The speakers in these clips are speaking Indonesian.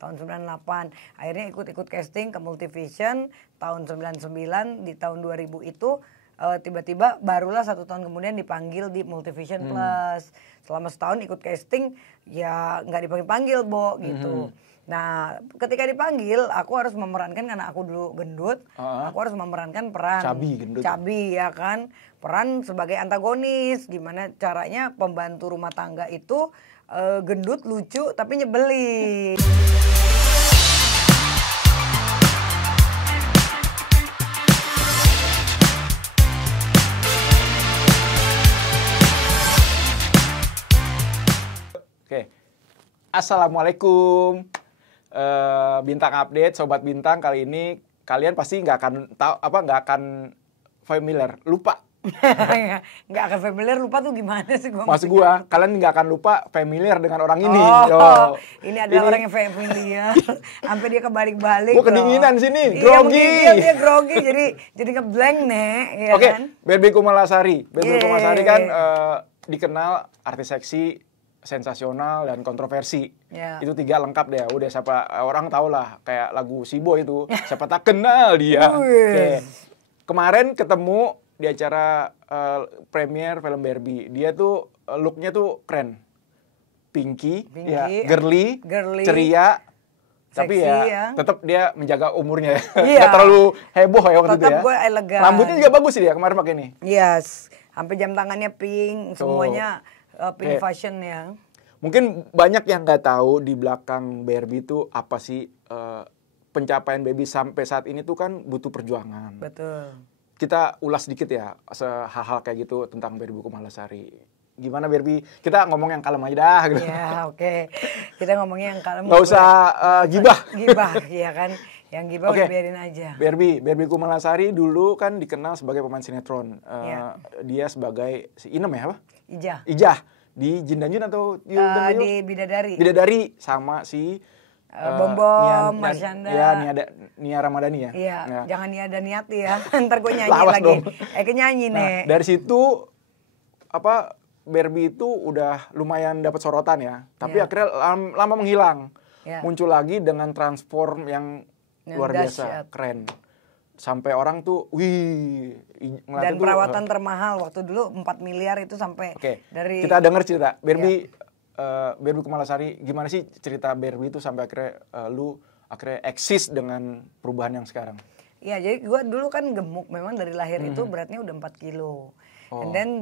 tahun 98. Akhirnya ikut-ikut casting ke Multivision tahun 99. Di tahun 2000 itu tiba-tiba barulah 1 tahun kemudian dipanggil di Multivision Plus. Selama setahun ikut casting ya nggak dipanggil-panggil Bo gitu. Nah ketika dipanggil aku harus memerankan, karena aku dulu gendut, aku harus memerankan peran cabi ya kan, peran sebagai antagonis. Gimana caranya pembantu rumah tangga itu gendut lucu tapi nyebelin. Oke, assalamualaikum, Bintang Update, Sobat Bintang. Kali ini kalian pasti nggak akan familiar, lupa. Nggak akan familiar, lupa tuh gimana sih gua? Maksud gua, kalian nggak akan lupa familiar dengan orang ini. Ini adalah orang yang familiar, sampai dia kebalik-balik. Gua kedinginan sini, grogi. Iya, dia grogi, jadi ngeblank nek. Ya Oke, kan? Barbie Kumalasari. Barbie Kumalasari kan dikenal artis seksi, sensasional dan kontroversi. Itu 3 lengkap deh. Udah siapa orang tahu lah, kayak lagu Sibo itu. Siapa tak kenal dia. Oke. Kemarin ketemu di acara premier film Barbie. Dia tuh looknya tuh keren. Pinky ya, girly, ceria. Tapi ya tetap dia menjaga umurnya. Nggak terlalu heboh ya waktu itu ya. Tetap gue elegan. Rambutnya juga bagus sih dia kemarin pakai nih. Yes. Sampai jam tangannya pink, semuanya pink fashion ya. Mungkin banyak yang nggak tahu di belakang Barbie itu apa sih pencapaian Barbie sampai saat ini tuh kan butuh perjuangan. Betul. Kita ulas sedikit ya hal-hal kayak gitu tentang Barbie Kumalasari. Gimana Barbie? Kita ngomong yang kalem aja dah. Gitu. Ya oke. Kita ngomongnya yang kalem. Nggak usah gibah. Gibah, ya kan. Yang gibah udah biarin aja. Barbie Kumalasari dulu kan dikenal sebagai pemain sinetron. Dia sebagai si Inem ya apa? Ijah. Di Jin dan Jun atau di Bidadari. Bidadari sama si Bom Marsyanda. Ya, Nia Ramadhani ya. Iya, jangan Nia dan Niati ya. Ntar gue nyanyi Lawas lagi. Dong. Nyanyi nih. Dari situ Barbie itu udah lumayan dapat sorotan ya. Tapi akhirnya lama menghilang. Muncul lagi dengan transform yang luar biasa, keren. Sampai orang tuh, dan perawatan termahal waktu dulu 4 miliar itu sampai dari. Kita denger cerita Barbie Kumalasari, gimana sih cerita Barbie itu sampai akhirnya lu akhirnya eksis dengan perubahan yang sekarang? Iya, jadi gue dulu kan gemuk, memang dari lahir itu beratnya udah 4 kilo. And then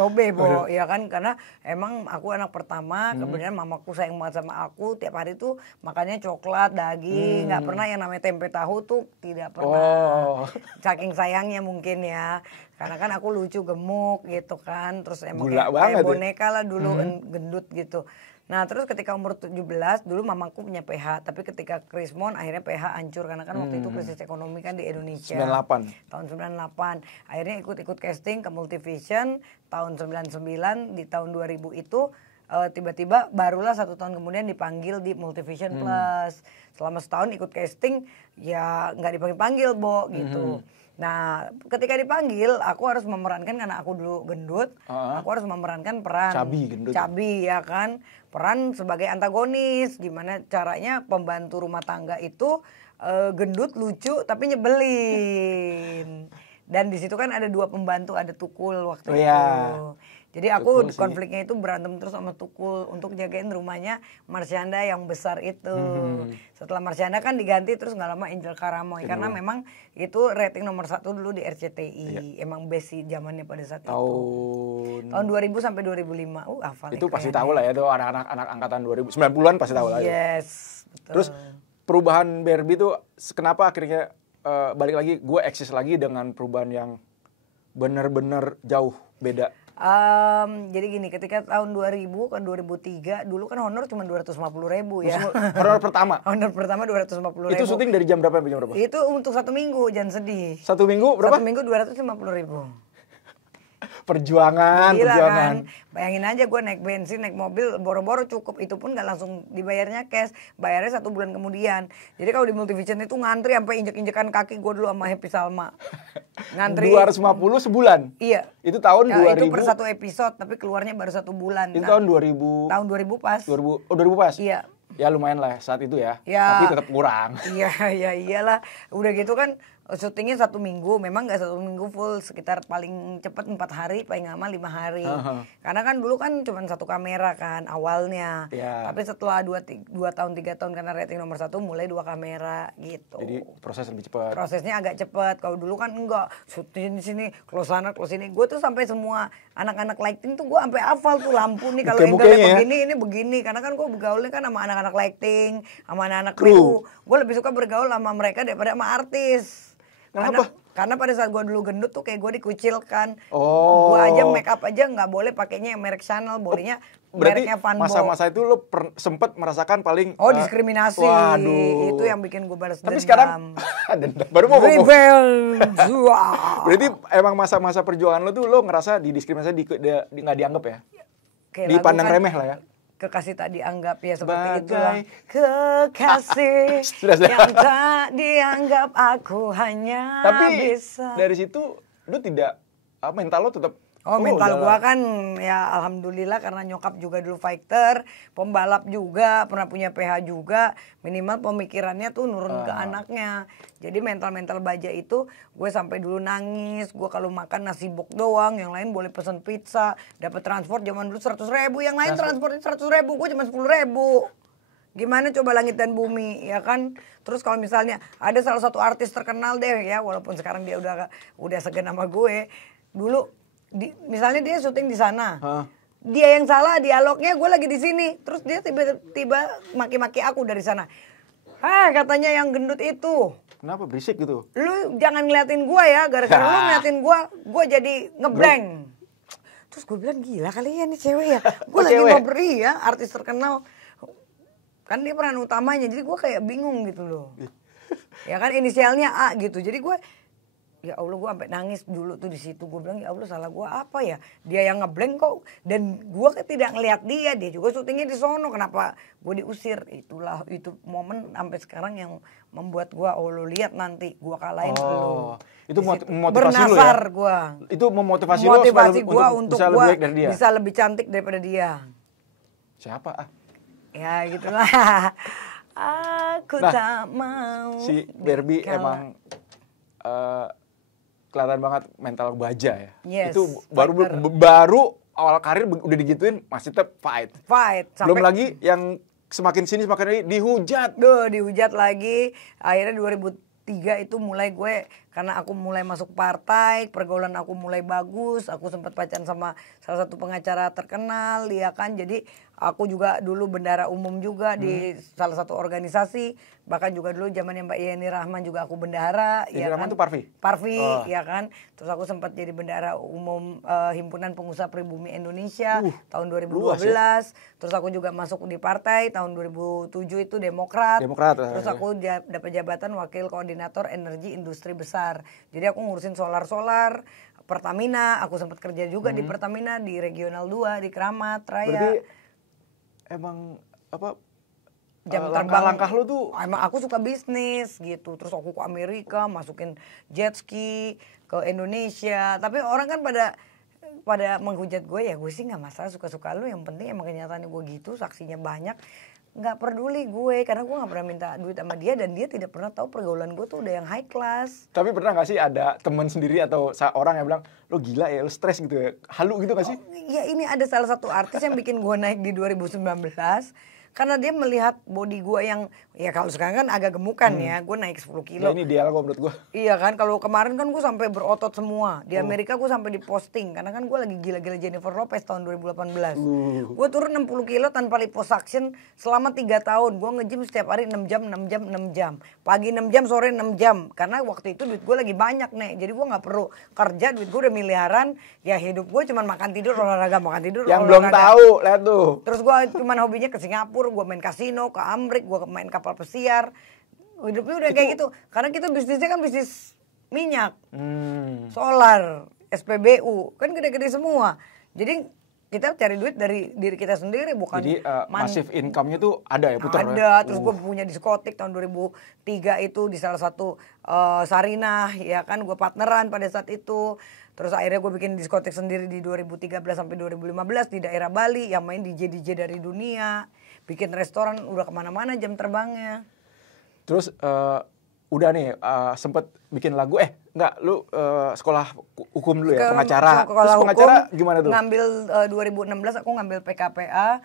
Obe Bo, ya kan, karena emang aku anak pertama, kemudian mamaku sayang banget sama aku, tiap hari tuh makannya coklat, daging, nggak pernah yang namanya tempe tahu tuh tidak pernah. Saking sayangnya mungkin ya, karena kan aku lucu, gemuk gitu kan, terus emang kayak boneka lah dulu, gendut gitu. Nah terus ketika umur 17 dulu mamaku punya PH, tapi ketika Krismon akhirnya PH hancur karena kan waktu itu krisis ekonomi kan di Indonesia. 98. Tahun 98. Akhirnya ikut-ikut casting ke Multivision tahun 99. Di tahun 2000 itu tiba-tiba barulah 1 tahun kemudian dipanggil di Multivision Plus. Selama setahun ikut casting ya nggak dipanggil-panggil Bo gitu. Nah, ketika dipanggil, aku harus memerankan, karena aku dulu gendut, aku harus memerankan peran cabi ya kan, peran sebagai antagonis. Gimana caranya pembantu rumah tangga itu gendut lucu tapi nyebelin. Dan di situ kan ada 2 pembantu, ada Tukul waktu itu. Jadi aku konfliknya itu berantem terus sama Tukul untuk jagain rumahnya Marsyanda yang besar itu. Setelah Marsyanda kan diganti terus nggak lama Angel Karamoy. Karena memang itu rating nomor 1 dulu di RCTI. Emang best sih zamannya pada saat itu. Tahun 2000 sampai 2005. Hafal. Itu pasti tahu lah ya tuh anak angkatan 2000, 90-an pasti tahu lah. Yes. Betul. Terus perubahan Barbie tuh kenapa akhirnya balik lagi gue eksis lagi dengan perubahan yang benar-benar jauh beda. Jadi gini, ketika tahun 2000 ke 2003 dulu kan honor cuma 250.000 ya. Honor pertama? Honor pertama 250.000. Itu syuting dari jam berapa sampai jam berapa? Itu untuk 1 minggu, jangan sedih. 1 minggu berapa? 1 minggu 250.000. Perjuangan. Kan? Bayangin aja gue naik bensin, naik mobil, boro-boro cukup. Itu pun gak langsung dibayarnya cash, bayarnya 1 bulan kemudian. Jadi kalau di Multivision itu ngantri sampai injek-injekan kaki gue dulu sama Happy Salma. Ngantri 250 sebulan? Iya. Itu tahun 2000? Itu per 1 episode, tapi keluarnya baru 1 bulan. Itu tahun 2000? Tahun 2000 pas. 2000 pas? Iya. Ya lumayan lah saat itu ya, Ya. tapi tetap kurang. Iya, ya iyalah. Udah gitu kan syutingnya 1 minggu, memang nggak 1 minggu full, sekitar paling cepat 4 hari, paling lama 5 hari. Karena kan dulu kan cuma 1 kamera kan awalnya. Ya. Tapi setelah 2 tahun 3 tahun karena rating nomor 1 mulai 2 kamera gitu. Jadi proses lebih cepat. Prosesnya agak cepat. Kalau dulu kan enggak, syuting di sini, close sana, close sini. Gue tuh sampai semua anak-anak lighting tuh gue sampai hafal tuh lampu nih kalau angle-nya begini, ini begini. Karena kan gue bergaulnya kan sama anak-anak lighting, sama anak-anak kru. Gue lebih suka bergaul sama mereka daripada sama artis. Kenapa? Karena pada saat gue dulu gendut tuh kayak gue dikucilkan. Oh. Gue aja make up aja nggak boleh pakainya yang merek Chanel, bolehnya mereknya Van Bo. Masa-masa itu lo sempet merasakan paling diskriminasi. Waduh. Itu yang bikin gue balas dendam. Tapi sekarang baru mau ngomong. Berarti emang masa-masa perjuangan lo tuh lo ngerasa didiskriminasi nggak dianggap ya? Dipandang remeh lah ya? Kekasih tak dianggap ya seperti itulah. Kekasih yang tak dianggap aku hanya Tapi bisa. dari situ lu tidak mental lo tetap mental gua kan ya alhamdulillah karena nyokap juga dulu fighter, pembalap juga, pernah punya PH juga, minimal pemikirannya tuh nurun ke anaknya. Jadi mental baja itu gue sampai dulu nangis, gue kalau makan nasi bok doang, yang lain boleh pesen pizza, dapat transport zaman dulu 100.000, yang lain transportnya 100.000, gue cuma 10.000. Gimana coba langit dan bumi ya kan. Terus kalau misalnya ada salah satu artis terkenal deh ya, walaupun sekarang dia udah segan sama gue, dulu misalnya dia syuting di sana, dia yang salah dialognya, gue lagi di sini, terus dia tiba-tiba maki-maki aku dari sana. Katanya yang gendut itu. Kenapa berisik gitu? Lu jangan ngeliatin gue ya, gara-gara lu ngeliatin gue jadi ngeblank. Terus gue bilang gila kali ya nih cewek ya, gue lagi ngobrol ya, artis terkenal. Kan dia peran utamanya, jadi gue kayak bingung gitu loh. Ya kan inisialnya A gitu, jadi gue ya Allah, gue sampai nangis dulu tuh di situ. Gue bilang ya Allah, salah gue apa ya? Dia yang ngeblank kok, dan gue tidak ngelihat dia juga syutingnya di sono. Kenapa gue diusir? Itulah itu momen sampai sekarang yang membuat gue, oh lu lihat nanti gue kalahin lu. Itu memotivasi bernasar lu ya? Gue. Itu memotivasi gue untuk gue bisa lebih cantik daripada dia. Siapa Ya gitulah. Aku tak mau. Si Barbie emang kelihatan banget mental baja ya. Yes, itu baru awal karir udah digituin masih tetap fight. Belum lagi yang semakin sini semakin lagi dihujat. Dihujat lagi. Akhirnya 2003 itu mulai gue, karena aku mulai masuk partai, pergaulan aku mulai bagus, aku sempat pacaran sama salah satu pengacara terkenal, ya kan. Jadi aku juga dulu bendara umum juga di salah satu organisasi, bahkan juga dulu zamannya Mbak Yeni Rahman juga aku bendara. Yeni Rahman kan? Tuh Parvi? Parvi, ya kan. Terus aku sempat jadi bendara umum Himpunan Pengusaha Pribumi Indonesia tahun 2012. Ya? Terus aku juga masuk di partai tahun 2007 itu Demokrat. Terus aku dapat jabatan Wakil Koordinator Energi Industri Besar. Jadi aku ngurusin solar Pertamina, aku sempat kerja juga di Pertamina di Regional 2 di Kramat Raya. Berarti emang langkah-langkah lu tuh emang aku suka bisnis gitu. Terus aku ke Amerika masukin jet ski ke Indonesia. Tapi orang kan pada menghujat gue, ya gue sih nggak masalah, suka-suka lu, yang penting emang kenyataannya gue gitu, saksinya banyak. Nggak peduli gue, karena gue nggak pernah minta duit sama dia, dan dia tidak pernah tahu pergaulan gue tuh udah yang high class. Tapi pernah nggak sih ada teman sendiri atau orang yang bilang, lo gila ya, lo stres gitu ya, halu gitu nggak sih? Ya ini ada salah satu artis yang bikin gue naik di 2019, karena dia melihat body gue yang, ya kalau sekarang kan agak gemukan ya, gue naik 10 kilo. Ya ini ideal kok menurut gue. Iya kan, kalau kemarin kan gue sampai berotot semua. Di Amerika gue sampai diposting, karena kan gue lagi gila-gila Jennifer Lopez tahun 2018. Gue turun 60 kilo tanpa liposuction selama 3 tahun. Gue nge-gym setiap hari 6 jam. Pagi 6 jam, sore 6 jam. Karena waktu itu duit gue lagi banyak nih, jadi gue gak perlu kerja, duit gue udah miliaran. Ya hidup gue cuma makan tidur, olahraga, makan tidur, yang olahraga. Belum tahu, lihat tuh. Terus gue cuma hobinya ke Singapura, gue main kasino, ke Amrik, gue main kapal pesiar. Hidupnya udah kayak gitu. Karena kita bisnisnya kan bisnis minyak, solar, SPBU, kan gede-gede semua. Jadi kita cari duit dari diri kita sendiri, bukan. Jadi passive income-nya tuh ada ya, putar? Ada, terus gue punya diskotik tahun 2003 itu di salah satu Sarinah, ya kan, gue partneran pada saat itu. Terus akhirnya gue bikin diskotik sendiri di 2013 sampai 2015 di daerah Bali, yang main DJ dari dunia. bikin restoran, udah kemana-mana jam terbangnya. Terus udah nih sempet bikin lagu, enggak, lu sekolah hukum dulu ya, pengacara. Terus pengacara gimana tuh? Ngambil 2016 aku ngambil PKPA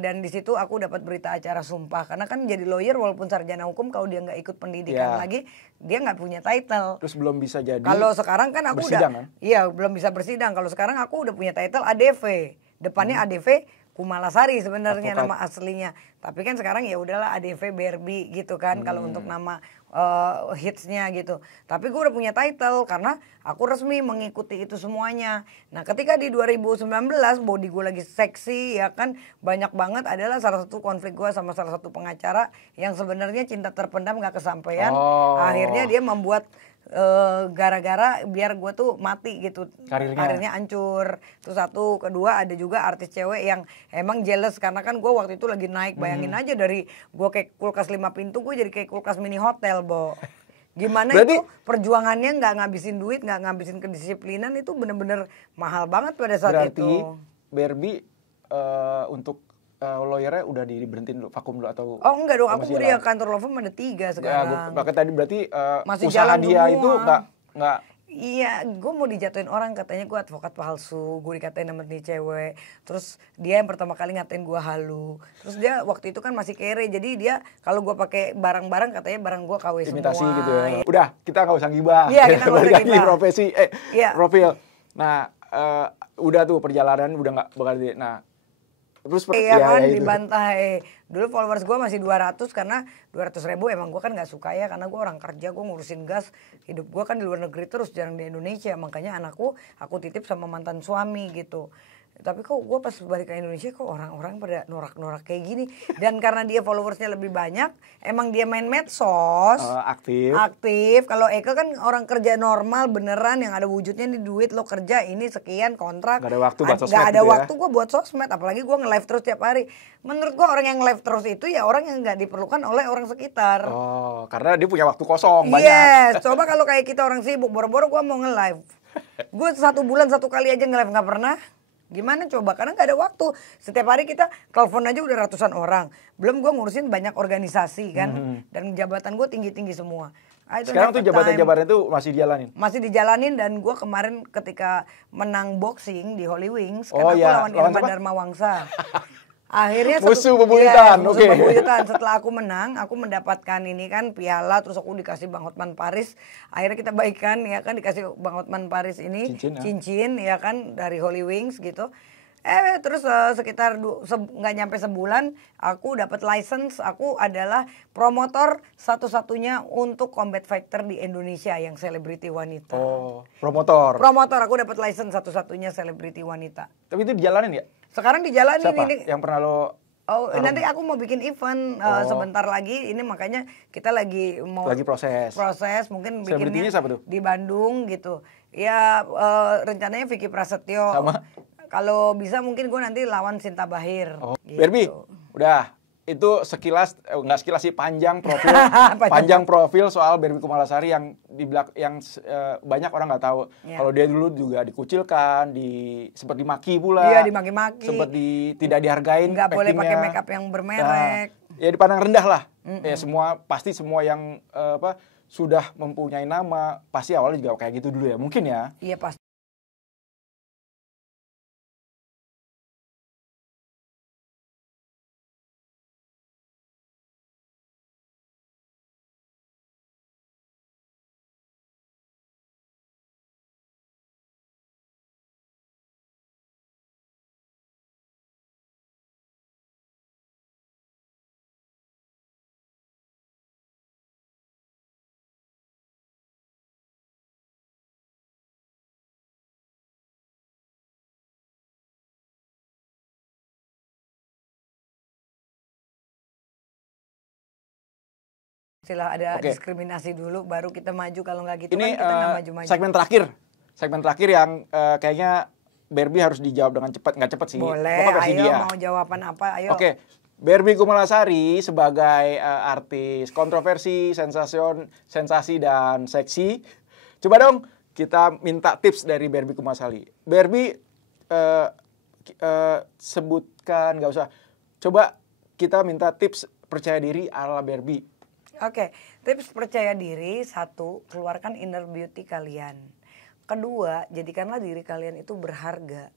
dan di situ aku dapat berita acara sumpah. Karena kan jadi lawyer walaupun sarjana hukum kalau dia nggak ikut pendidikan lagi, dia nggak punya title. Terus belum bisa jadi. Kalau sekarang kan aku bersidang, udah, iya belum bisa bersidang. Kalau sekarang aku udah punya title ADV, depannya ADV Kumalasari sebenarnya nama aslinya. Tapi kan sekarang ya udahlah ADV Barbie gitu kan kalau untuk nama hitsnya gitu. Tapi gue udah punya title karena aku resmi mengikuti itu semuanya. Nah ketika di 2019 body gue lagi seksi ya kan, banyak banget adalah salah satu konflik gue sama salah satu pengacara yang sebenarnya cinta terpendam gak kesampaian. Akhirnya dia membuat gara-gara biar gue tuh mati gitu, karirnya hancur. Terus satu, kedua ada juga artis cewek yang emang jealous karena kan gue waktu itu lagi naik. Bayangin aja dari gue kayak kulkas 5 pintu, gue jadi kayak kulkas mini hotel, Bo. Gimana berarti, itu perjuangannya nggak ngabisin duit, nggak ngabisin kedisiplinan, itu bener-bener mahal banget pada saat itu. Berarti Barbie untuk lawyernya udah diberhentiin dulu, vakum dulu atau? Oh enggak dong, aku di kantor law firm ada 3 sekarang. Ya, tadi berarti masih usaha dia semua. Itu nggak. Iya, gue mau dijatuhin orang, katanya gue advokat palsu, gue dikatain sama nih cewek. Terus dia yang pertama kali ngatain gue halu. Terus dia waktu itu kan masih kere, jadi dia kalau gue pakai barang-barang katanya barang gue KW semua. Imitasi gitu ya. Udah, kita nggak usah gibah. Iya, kita nggak usah gibah. Profesi, profil. Nah, udah tuh perjalanan udah nggak bakal di. Nah, terus kan dibantai. Dulu followers gue masih 200 karena 200.000 emang gue kan gak suka ya, karena gue orang kerja, gue ngurusin gas, hidup gue kan di luar negeri terus, jarang di Indonesia, makanya anakku aku titip sama mantan suami gitu. Tapi kok gue pas balik ke Indonesia kok orang-orang pada norak-norak kayak gini. Dan karena dia followersnya lebih banyak, emang dia main medsos, aktif. Kalau Eka kan orang kerja normal beneran yang ada wujudnya nih, duit lo kerja ini sekian kontrak. Gak ada waktu buat sosmed. Gak ada waktu gue buat sosmed, apalagi gue nge-live terus tiap hari. Menurut gue orang yang live terus itu ya orang yang gak diperlukan oleh orang sekitar. Oh, karena dia punya waktu kosong banyak. Yes, coba kalau kayak kita orang sibuk, boro-boro gue mau nge-live. Gue 1 bulan 1 kali aja nge-live gak pernah. Gimana coba, karena gak ada waktu. Setiap hari kita telepon aja udah ratusan orang. Belum gue ngurusin banyak organisasi kan. Dan jabatan gue tinggi-tinggi semua. Sekarang tuh jabatan-jabatan itu masih dijalanin? Masih dijalanin, dan gue kemarin ketika menang boxing di Holy Wings. Kan aku lawan Irma Dharma Wangsa. Akhirnya musuh bebuyutan. Musuh bebuyutan. Setelah aku menang, aku mendapatkan ini kan piala, terus aku dikasih Bang Hotman Paris. Akhirnya kita baikan ya kan, dikasih Bang Hotman Paris ini cincin ya kan dari Holy Wings gitu. Terus sekitar nggak nyampe sebulan aku dapat license. Aku adalah promotor satu-satunya untuk combat fighter di Indonesia yang selebriti wanita. Oh, promotor. Aku dapat license satu-satunya selebriti wanita. Tapi itu dijalanin ya? Sekarang dijalanin. Siapa ini yang pernah lo? Nanti aku mau bikin event sebentar lagi. Ini makanya kita lagi mau proses mungkin bikinnya siapa tuh? Di Bandung gitu. Ya rencananya Vicky Prasetyo. Sama? Kalau bisa mungkin gue nanti lawan Sinta Bahir. Gitu. Barbie, udah. Itu sekilas, nggak sekilas sih, panjang profil, profil soal Barbie Kumalasari yang banyak orang nggak tahu. Kalau dia dulu juga dikucilkan, sempat dimaki pula. Iya, dimaki-maki. Sempat tidak dihargain. Nggak boleh pakai makeup yang bermerek. Ya dipandang rendah lah. Ya semua yang sudah mempunyai nama pasti awalnya juga kayak gitu dulu ya, mungkin ya. Iya pasti. Ada diskriminasi dulu baru kita maju, kalau nggak gitu ini, kan kita nggak maju-maju. Segmen terakhir yang kayaknya Barbie harus dijawab dengan cepat, nggak cepat sih. Boleh, ayo mau jawaban apa, ayo. Oke, Barbie Kumalasari sebagai artis kontroversi, sensasi dan seksi. Coba dong kita minta tips dari Barbie Kumalasari. Barbie sebutkan, nggak usah. Coba kita minta tips percaya diri ala Barbie. Oke, tips percaya diri, 1, keluarkan inner beauty kalian. Kedua, jadikanlah diri kalian itu berharga.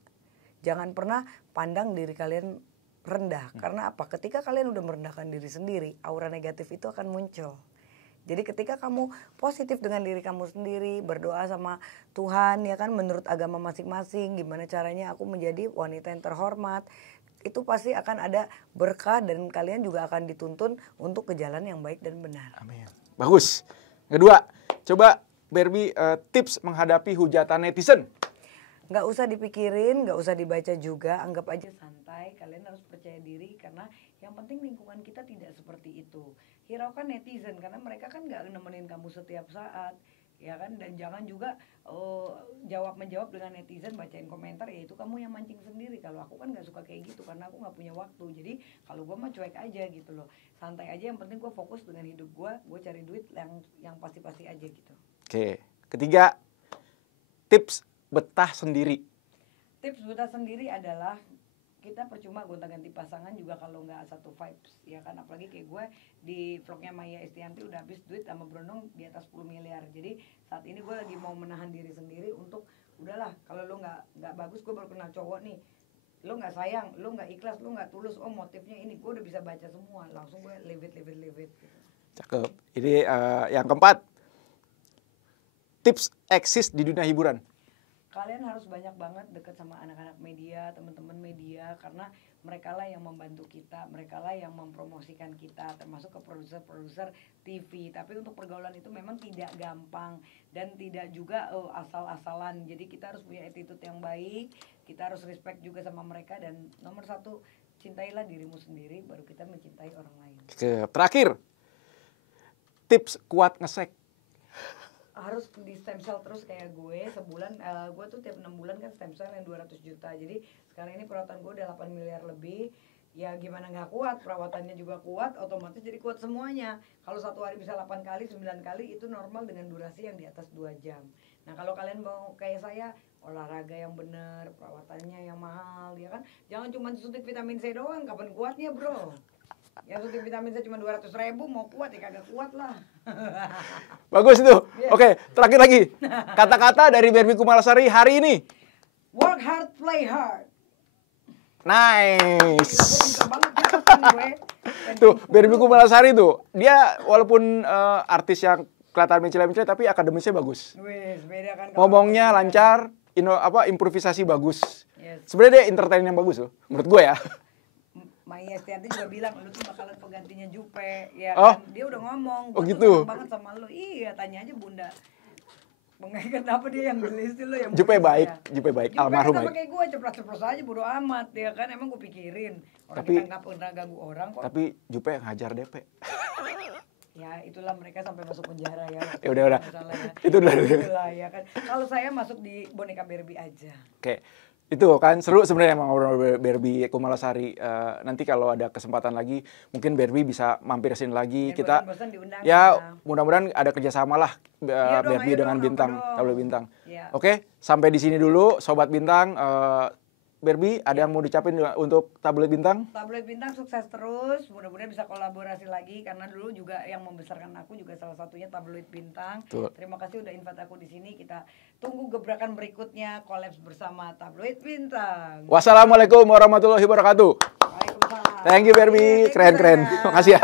Jangan pernah pandang diri kalian rendah. Karena apa? Ketika kalian udah merendahkan diri sendiri, aura negatif itu akan muncul. Jadi ketika kamu positif dengan diri kamu sendiri, berdoa sama Tuhan, ya kan, menurut agama masing-masing, gimana caranya aku menjadi wanita yang terhormat, itu pasti akan ada berkah dan kalian juga akan dituntun untuk ke jalan yang baik dan benar. Amin. Bagus. Kedua, coba Barbie tips menghadapi hujatan netizen. Nggak usah dipikirin, nggak usah dibaca juga, anggap aja santai. Kalian harus percaya diri karena yang penting lingkungan kita tidak seperti itu. Hiraukan netizen karena mereka kan nggak nemenin kamu setiap saat, ya kan. Dan jangan juga menjawab dengan netizen, bacain komentar, ya itu kamu yang mancing sendiri. Kalau aku kan nggak suka kayak gitu karena aku nggak punya waktu. Jadi kalau gue mah cuek aja gitu loh, santai aja. Yang penting gue fokus dengan hidup gue cari duit yang pasti-pasti aja gitu. Oke, ketiga, tips betah sendiri. Tips betah sendiri adalah kita percuma gonta-ganti pasangan juga kalau nggak satu vibes, ya kan. Apalagi kayak gue di vlognya Maya Estianti udah habis duit sama Brondong di atas 10 miliar. Jadi saat ini gue lagi mau menahan diri sendiri untuk udahlah, kalau lo nggak bagus, gue baru kenal cowok nih, lo nggak sayang, lo nggak ikhlas, lo nggak tulus, oh motifnya ini, gue udah bisa baca semua, langsung gue leave it gitu. Cakep. Ini yang keempat, tips eksis di dunia hiburan. Kalian harus banyak banget dekat sama anak-anak media, teman-teman media, karena mereka lah yang membantu kita, mereka lah yang mempromosikan kita, termasuk ke produser-produser TV. Tapi untuk pergaulan itu memang tidak gampang dan tidak juga asal-asalan. Jadi kita harus punya attitude yang baik, kita harus respect juga sama mereka, dan nomor 1, cintailah dirimu sendiri, baru kita mencintai orang lain. Terakhir, tips kuat ngesek. Harus di stem cell terus kayak gue sebulan, gue tuh tiap 6 bulan kan stem cell yang 200 juta. Jadi sekarang ini perawatan gue udah 8 miliar lebih. Ya gimana nggak kuat, perawatannya juga kuat, otomatis jadi kuat semuanya. Kalau satu hari bisa 8 kali, 9 kali, itu normal dengan durasi yang di atas 2 jam. Nah kalau kalian mau kayak saya, olahraga yang benar, perawatannya yang mahal, ya kan. Jangan cuma suntik vitamin C doang, kapan kuatnya bro? Ya suntik vitamin C cuma 200.000, mau kuat ya kagak kuat lah. Bagus itu. Yeah. Oke, terakhir lagi. Kata-kata dari Barbie Kumalasari hari ini. Work hard, play hard. Nice. Tuh, Barbie Kumalasari tuh, dia walaupun artis yang kelihatan mencela-mencela, tapi akademisnya bagus. Beda kan. Ngomongnya lancar, improvisasi bagus. Yes. Sebenarnya dia entertain yang bagus loh, menurut gue ya. Maya Estianti juga bilang lu tuh bakalan penggantinya Jupe, ya kan? Dia udah ngomong, gue tuh banget sama lu. Iya, tanya aja Bunda. Kenapa dia yang gelis lo yang Jupe baik, Jupe baik, almarhum baik. Jupe kayak gue ceplos-ceplos aja bodo amat, ya kan. Emang gue pikirin orang kita nggak pernah ganggu orang kok. Tapi Jupe ngajar DP. Ya itulah mereka sampai masuk penjara ya. Ya udah. Ya. Itu udah. Itulah ya kan. Kalau saya masuk di boneka Barbie aja. Oke. Itu kan seru sebenarnya emang ngobrol Barbie Kumalasari. Nanti kalau ada kesempatan lagi mungkin Barbie bisa mampir sini lagi. Kita ya mudah-mudahan ada kerjasama lah Barbie dengan Bintang, Tabloid Bintang. Ya. Oke, sampai di sini dulu Sobat Bintang. Barbie, ada yang mau dicapin untuk Tabloid Bintang? Tabloid Bintang sukses terus, mudah-mudahan bisa kolaborasi lagi karena dulu juga yang membesarkan aku juga salah satunya Tabloid Bintang. Tuh. Terima kasih udah invite aku di sini. Kita tunggu gebrakan berikutnya, kolaps bersama Tabloid Bintang. Wassalamualaikum warahmatullahi wabarakatuh. Waalaikumsalam. Thank you Barbie, keren-keren. Makasih ya.